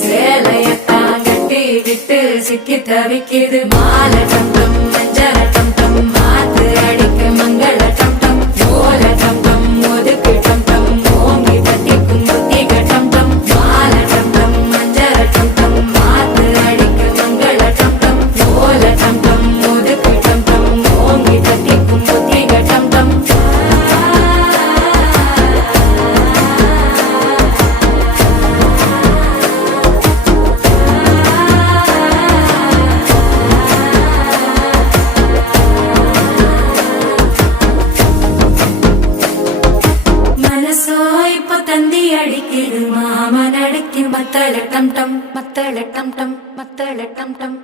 சேலையத்தான் கட்டி விட்டு சிக்கி தவிக்குது மாலை டம் டம் மஞ்சள டம் டம் மாத்து அடிக்க மங்கள டம் டம் ஓல டம் டம் ஒதுக்கு டம் டம் ஓங்கி தட்டிக்கும் புத்திக டம் டம் மாலை டம் டம் மஞ்சள டம் டம் மாத்து அடிக்க மங்கள டம் டம் ஓல டம் டம் ஒதுக்கு டம் டம் ஓங்கி தட்டிக்கும் புத்திக டம் டம் மனசோ இப்ப தந்தி அடிக்குது மாமன் அடிக்கு மத்தள டம் டம் மத்தள டம் டம் மத்தள டம் டம்